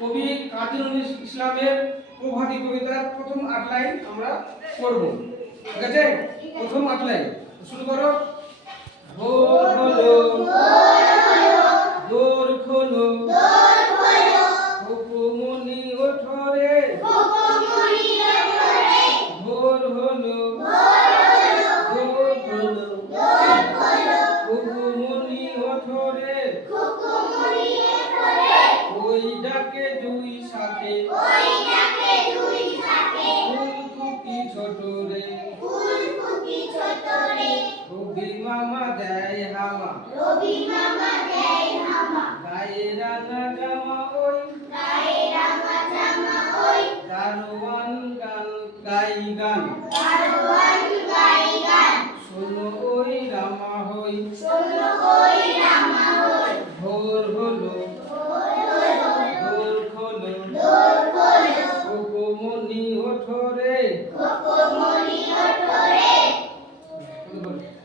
কবি কাজী ইসলামের প্রভাতী কবিতার প্রথম আট লাইন আমরা পড়ব। ঠিক আছে? প্রথম আট লাইন শুরু করো। দোর ওই ডাকে মামা দেয় হামা রবি মামা দেয় হামা। গায়ে রাঙা জামা ওই। গায়ে রাঙা জামা ওই। দারোয়ান গান গাই গান। দারোয়ান গাই গান। শোনো ওই রামা হই। শোনো ওই রামা ওই ভোর হলো। ভোর হলো। দোর খোলো। দোর খোলো। হুকুমনি ওঠরে হুকুমনি